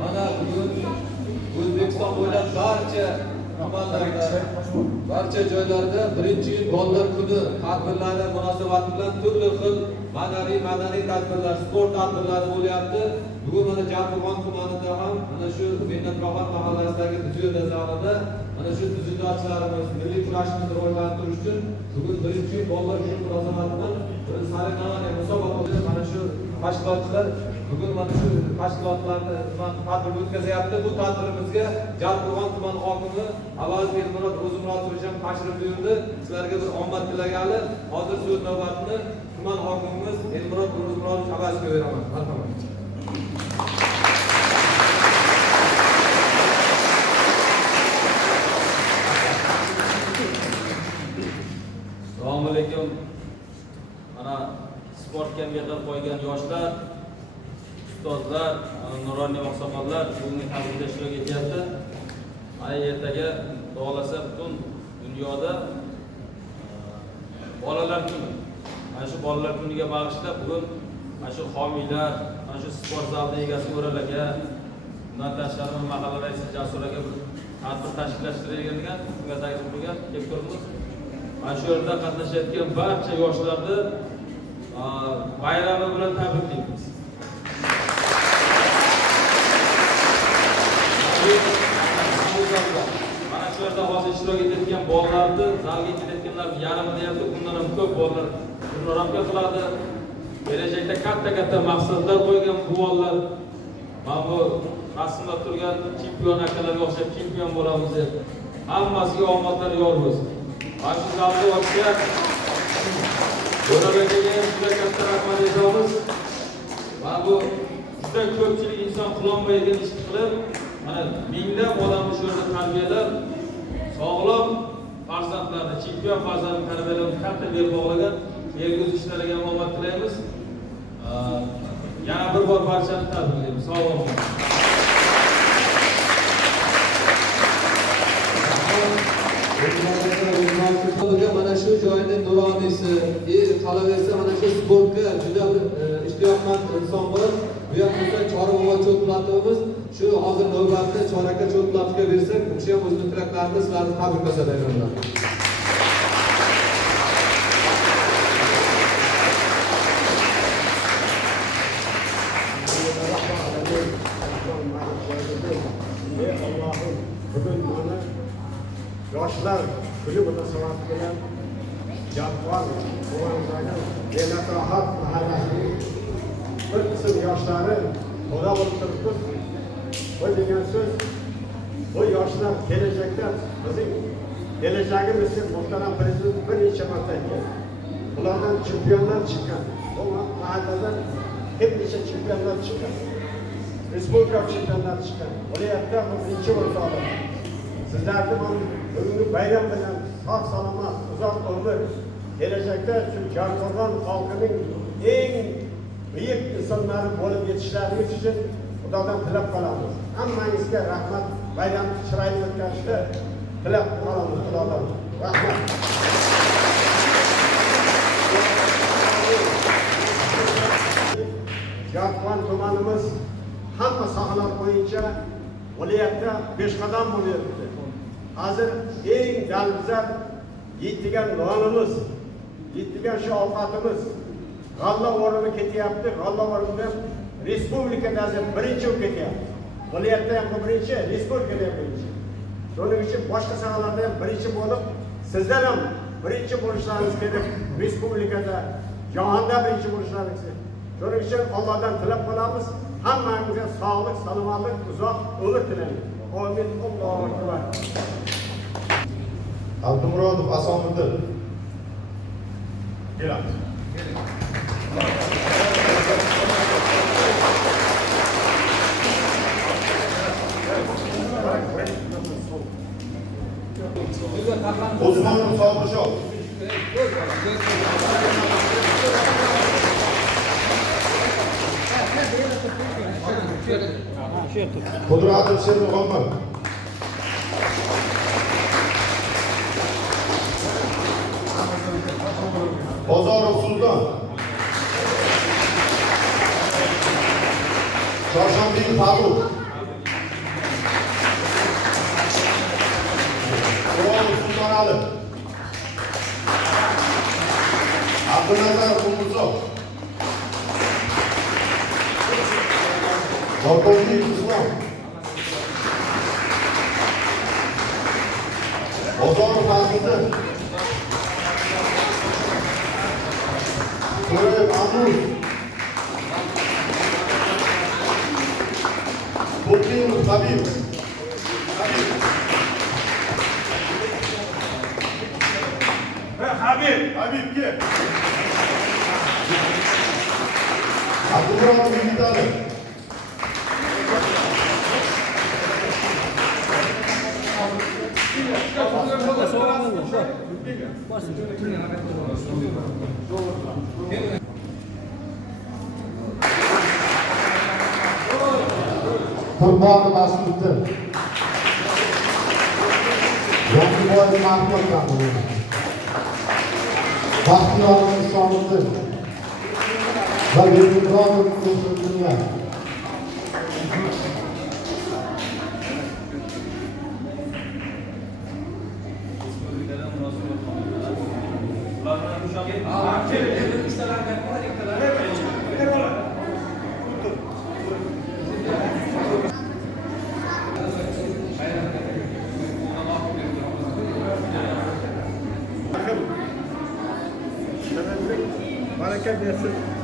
Mana bugun O'zbekiston bo'ylab barcha joylarda birinchi bolalar kuni tadbirlari munosabati bilan turli xil madaniy tadbirlar, sport tadbirlari bo'lyapti. Bugun mana Jabdug'on tumanida ham mana shu Mehnatproxon mahallasidagi dzyudo zalida mana shu dzyudochilarimiz milliy kurashni rivojlantirish uchun bugun birinchi bolalar kuni munosabati bilan bir saralama musobaqada mana shu tashkilotchilar bugun mana shu tashkilotlarni tadbir o'tkazyapti. Bu tadbirimizga Jabdug'on tuman hokimi Avaz Elmurod O'zmurodovich ham tashrif buyurdi. Sizlarga bir omad tilaganlar. Hozir so'z navbatini tuman hokimimiz Elmurod O'zmurodovich Avazga beraman. Marhamat. Assalomu alaykum. Mana sportga mehr qo'ygan yoshlar, ustozlar, nuroniy oqsoqollar bugungi tadbirda ishtirok etyapti. Mana ertaga xohlasa butun dunyoda bolalar kuni. Mana shu bolalar kuniga bag'ishlab bugun mana shu homiylar, mana shu sport zalida egasi O'ral aka, bundan tashqari mahalla raisi Jasur aka bir tadbir tashkillashtirilgan, bunga taklif qilgan, kelib turibmiz. Mana shu yerda qatnashayotgan barcha yoshlarni bayrami bilan tabriklaymiz. Mana shu yerda hozir ishtirok etayotgan bolalarni, zalga kelayotganlar yarmi deyapti, bundan ham ko'p bolalar ro'yxatga qiladi. Kelajakda katta maqsadlar qo'ygan bu bolalar mana bu rasmda turgan chempion akalarga o'xshab chempion bo'lamiz deb hammasiga omadlar yor bo'lsin. Mana shu zalda o'tgan O'ral akaga juda katta rahmat aytamiz. Mana bu juda ko'pchilik inson qilolmaydigan ish qilib, mana minglab odamni shu yerda tarbiyalab, sog'lom farzandlarni, chempion farzandlarni tarbiyalab katta bel bog'lagan kelgusi ishlariga omad tilaymiz. Yana bir bor barchani tabriklaymiz. Sog' bo'ling. Mana shu joyning nuroniysi, qolaversa mana shu sportga juda ishtiyoqmand inson bor. Bu ham bo'lsa Chorvoq cho'tlatovimiz shu hozir navbatda chorakka cho'tlatishga bersak, bu ham o'zining tilaklarini sizlarni tabriklasa deyman. Yoshlar kuni munosabati bilan Jabdug'on tumanidagi Mehnatproxon mahallasining bir qism yoshlari xudo bo'lib turibmiz. Bu degan so'z, bu yoshlar kelajakda bizning kelajagimiz deb muhtaram prezident bir necha marta aytgan. Ulardan chempionlar chiqqan. Bu mahalladan hep necha chempionlar chiqqan. Respublika chempionlar chiqqan. Viloyatda birinchi o'rinda oldi. Sizlarni bugungi bayram bilan sog' salomat, uzoq umr, kelajakda shu Jarqo'rg'on xalqining eng buyuk insonlari bo'lib yetishlaringiz uchun Xudodan tilab qolamiz. Hammangizga rahmat, bayram chiroyli o'tkazishda tilab qolamiz Xudodan. Rahmat. Jabdug'on tumanimiz hamma sohalar bo'yicha viloyatda peshqadam bo'lyapti. Hozir eng dolzarb yeydigan nonimiz, yeydigan shu ovqatimiz g'alla o'rni ketyapti. G'alla o'rnida respublikada birinchi bo'lib ketyapti. Viloyatda ham birinchi, respublikada ham birinchi. Shuning uchun boshqa sohalarda ham birinchi bo'lib, sizlar ham birinchi bo'lishlaringiz kerak. Respublikada, jahonda birinchi bo'lishlaringiz kerak. Shuning uchun Allohdan tilab qolamiz. Hammangizga sog'lik, salomatlik, uzoq umr tilaymiz. Amin. Allohu akbar. Abdumurodov Asomidil. Kelamiz. Osmonov Sobirshov. Qudratov Shermuhammad. Bozorov Sulton. Chorshanbek Farruh. O'rolov Sultonali. Abdunazarov Umurzoq. Bolkovnik Islom. Bozorov Fazliddin. To'rayev Amur. Buklinov Habib. Habib ke. Abdurahmon Yigitali. Qurbonov Mas'uddin. Yangiboyev Mahmud Kamil. Baxtiyor Isomiddin. Va Yurtmurodov Qo'shnilar. Baraka bersin.